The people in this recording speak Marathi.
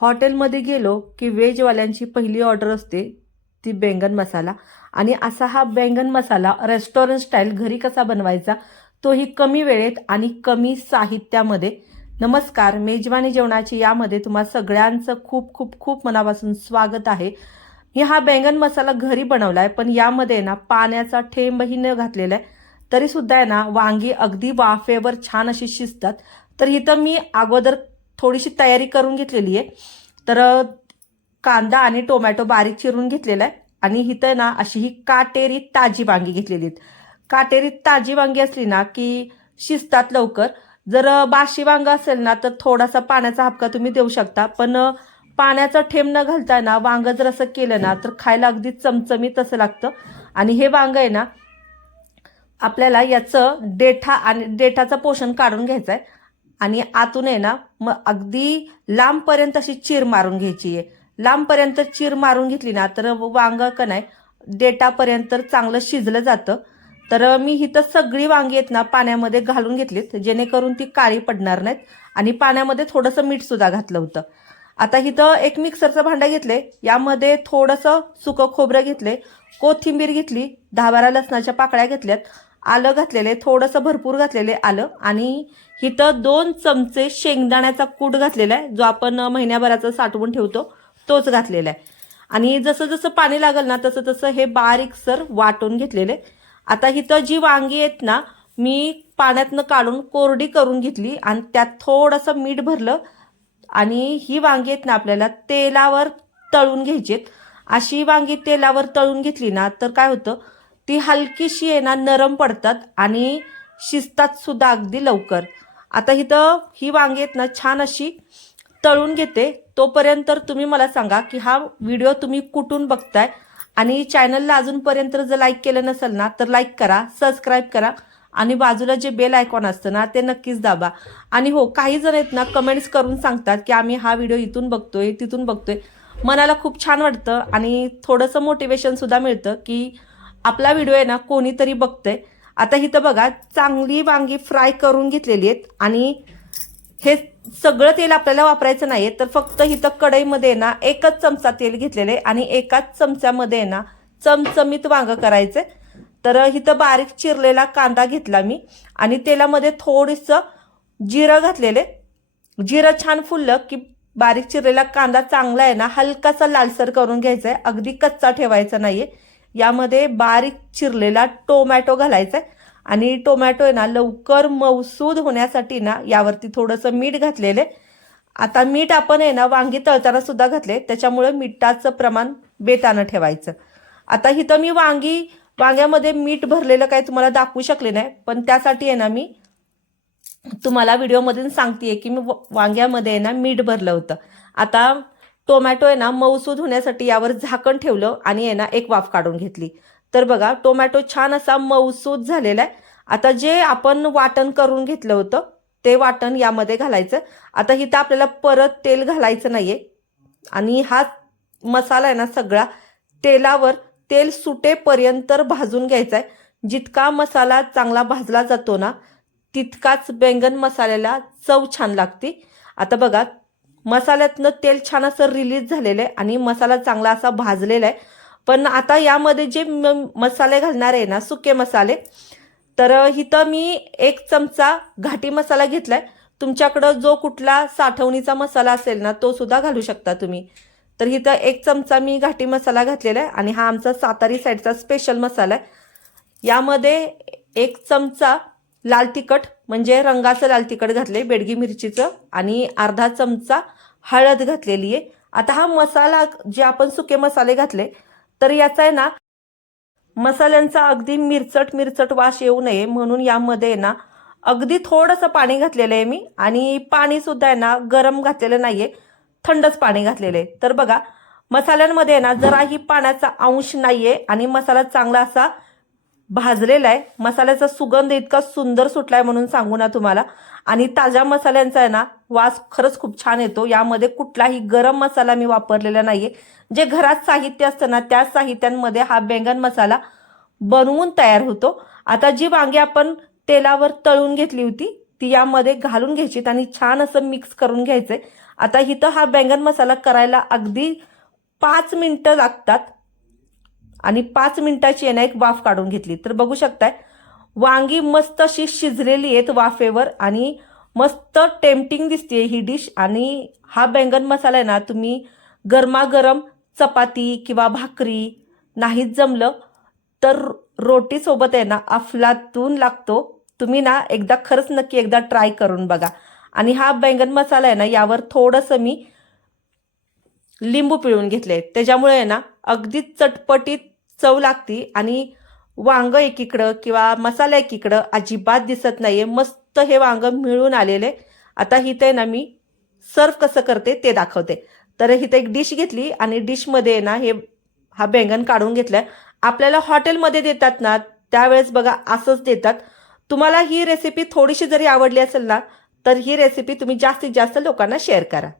हॉटेलमध्ये गेलो की व्हेजवाल्यांची पहिली ऑर्डर असते ती बेंगन मसाला. आणि असा हा बैंगन मसाला रेस्टॉरंट स्टाईल घरी कसा बनवायचा तोही कमी वेळेत आणि कमी साहित्यामध्ये. नमस्कार मेजवानी जेवणाची यामध्ये तुम्हा सगळ्यांचं खूप खूप खूप मनापासून स्वागत आहे. मी हा बैंगन मसाला घरी बनवला आहे पण यामध्ये ना पाण्याचा ठेंबही न घातलेला आहे. तरी सुद्धा आहे ना वांगी अगदी वाफेवर छान अशी शिजतात. तर इथं मी अगोदर थोडीशी तयारी करून घेतलेली आहे. तर कांदा आणि टोमॅटो बारीक चिरून घेतलेला आहे. आणि इथं ना अशी ही काटेरी ताजी वांगी घेतलेली आहेत. काटेरी ताजी वांगी असली ना की शिजतात लवकर. जर बाशी वांगा असेल ना तर थोडासा पाण्याचा हपका तुम्ही देऊ शकता. पण पाण्याचा ठेम न घालता ना वांगं जर असं केलं ना तर खायला अगदी चमचमीत असं लागतं. आणि हे वांग आहे ना आपल्याला याचं डेठा आणि डेठाचं पोषण काढून घ्यायचं आहे आणि आतून आहे ना मग अगदी लांबपर्यंत अशी चीर मारून घ्यायची आहे. लांबपर्यंत चीर मारून घेतली ना तर वांग का नाही डेटापर्यंत चांगलं शिजलं जातं. तर मी इथं सगळी वांगी आहेत ना पाण्यामध्ये घालून घेतलीत जेणेकरून ती काळी पडणार नाहीत. आणि पाण्यामध्ये थोडंसं मीठसुद्धा घातलं होतं. आता इथं एक मिक्सरचं भांडं घेतले यामध्ये थोडंसं सुकं खोबरं घेतले कोथिंबीर घेतली दहा बारा लसणाच्या पाकळ्या घेतल्यात. आलं घातलेले थोडंसं भरपूर घातलेले आलं. आणि इथं दोन चमचे शेंगदाण्याचा कूट घातलेला आहे जो आपण महिन्याभराचा साठवून ठेवतो तोच घातलेला आहे. आणि जसं जसं पाणी लागेल ना तसं तसं हे बारीकसर वाटून घेतलेले आता इथं जी वांगी आहेत ना मी पाण्यातनं काढून कोरडी करून घेतली आणि त्यात थोडंसं मीठ भरलं. आणि ही वांगी आहेत ना आपल्याला तेलावर तळून घ्यायची आहेत. अशी वांगी तेलावर तळून घेतली ना तर काय होतं ती हलकीशी आहे ना नरम पडतात आणि शिजतात सुद्धा अगदी लवकर. आता इथं ही वांगी आहेत ना छान अशी तळून घेते. तोपर्यंत तुम्ही मला सांगा की हा व्हिडिओ तुम्ही कुठून बघताय? आणि चॅनलला अजूनपर्यंत जर लाईक केलं नसेल ना तर लाईक करा सबस्क्राईब करा आणि बाजूला जे बेल आयकॉन असतं ना ते नक्कीच दाबा. आणि हो काही जण आहेत ना कमेंट्स करून सांगतात की आम्ही हा व्हिडिओ इथून बघतोय तिथून बघतोय. मनाला खूप छान वाटतं आणि थोडंसं मोटिवेशन सुद्धा मिळतं की आपला व्हिडिओ आहे ना कोणीतरी बघतंय. आता इथं बघा चांगली वांगी फ्राय करून घेतलेली आहेत आणि हे सगळं तेल आपल्याला वापरायचं नाहीये तर फक्त इथं कढईमध्ये ना एकच चमचा तेल घेतलेलं आहे आणि एकाच चमच्यामध्ये ना चमचमीत वांग करायचंय. तर इथं बारीक चिरलेला कांदा घेतला मी आणि तेलामध्ये थोडंसं जिरं घातलेले जिरं छान फुललं की बारीक चिरलेला कांदा चांगला आहे ना हलकासा लालसर करून घ्यायचा आहे अगदी कच्चा ठेवायचा नाहीये. यामध्ये बारीक चिरलेला टोमॅटो घालायचा आहे आणि टोमॅटो आहे ना लवकर मौसूद होण्यासाठी ना यावरती थोडंसं मीठ घातलेलं आहे. आता मीठ आपण आहे ना वांगी तळताना सुद्धा घातले त्याच्यामुळे मिठाचं प्रमाण बेतानं ठेवायचं. आता इथं मी वांगी वांग्यामध्ये मीठ भरलेलं काही तुम्हाला दाखवू शकले नाही पण त्यासाठी आहे ना मी तुम्हाला व्हिडिओमधून सांगते की मी व- वांग्यामध्ये आहे ना मीठ भरलं होतं. आता टोमॅटो आहे ना मऊसूद होण्यासाठी यावर झाकण ठेवलं आणि आहे ना एक वाफ काढून घेतली. तर बघा टोमॅटो छान असा मऊसूद झालेला आहे. आता जे आपण वाटण करून घेतलं होतं ते वाटण यामध्ये घालायचं. आता इथं आपल्याला परत तेल घालायचं नाहीये. आणि हा मसाला आहे ना सगळा तेलावर तेल सुटेपर्यंत भाजून घ्यायचा आहे. जितका मसाला चांगला भाजला जातो ना तितकाच बेंगन मसाल्याला चव छान लागते. आता बघा मसाल्यातनं तेल छान असं रिलीज झालेलं आहे आणि मसाला चांगला असा भाजलेला आहे. पण आता यामध्ये जे म- मसाले घालणार आहे ना सुके मसाले तर इथं मी एक चमचा घाटी मसाला घेतलाय. तुमच्याकडं जो कुठला साठवणीचा मसाला असेल ना तो सुद्धा घालू शकता तुम्ही. तर इथं एक चमचा मी घाटी मसाला घातलेला आहे आणि हा आमचा सातारी साईडचा स्पेशल मसाला आहे. यामध्ये एक चमचा लाल तिखट म्हणजे रंगाचं लाल तिखट घातले बेडगी मिरचीचं आणि अर्धा चमचा हळद घातलेली आहे. आता हा मसाला जे आपण सुके मसाले घातले तर याचा आहे ना मसाल्यांचा अगदी मिरचट मिरचट वास येऊ नये म्हणून यामध्ये ना अगदी थोडंसं पाणी घातलेलं आहे मी आणि पाणी सुद्धा आहे ना गरम घातलेलं नाहीये थंडच पाणी घातलेलं आहे. तर बघा मसाल्यांमध्ये आहे ना जराही पाण्याचा अंश नाहीये आणि मसाला चांगला असा भाजलेला आहे. मसाल्याचा सुगंध इतका सुंदर सुटलाय म्हणून सांगू ना तुम्हाला. आणि ताज्या मसाल्यांचा आहे ना वास खरंच खूप छान येतो. यामध्ये कुठलाही गरम मसाला मी वापरलेला नाहीये. जे घरात साहित्य असतं ना त्या साहित्यांमध्ये हा बैंगन मसाला बनवून तयार होतो. आता जी वांगी आपण तेलावर तळून घेतली होती ती यामध्ये घालून घ्यायची आणि छान असं मिक्स करून घ्यायचंय. आता इथं हा बैंगन मसाला करायला अगदी पाच मिनटं लागतात. आणि पाच मिनिटाची आहे ना एक वाफ काढून घेतली. तर बघू शकताय वांगी मस्त अशी शिजलेली आहेत वाफेवर आणि मस्त टेम्पटिंग दिसते ही डिश. आणि हा बैंगन मसाला आहे ना तुम्ही गरमागरम चपाती किंवा भाकरी नाहीच जमलं तर रोटीसोबत आहे ना अफलातून लागतो. तुम्ही ना एकदा खरंच नक्की एकदा ट्राय करून बघा. आणि हा बैंगन मसाला आहे ना यावर थोडंसं मी लिंबू पिळून घेतले. त्याच्यामुळे आहे ना अगदी चटपटीत चव लागती आणि वांग एकीकडं किंवा मसाला एकीकडं अजिबात दिसत नाहीये. मस्त हे वांग मिळून आलेले. आता हिथे आहे ना मी सर्व कसं करते ते दाखवते. तर इथे एक डिश घेतली आणि डिशमध्ये आहे ना हे हा बैंगन काढून घेतलाय. आपल्याला हॉटेलमध्ये देतात ना त्यावेळेस बघा असंच देतात. तुम्हाला ही रेसिपी थोडीशी जरी आवडली असेल ना तर ही रेसिपी तुम्ही जास्तीत जास्त लोकांना शेअर करा.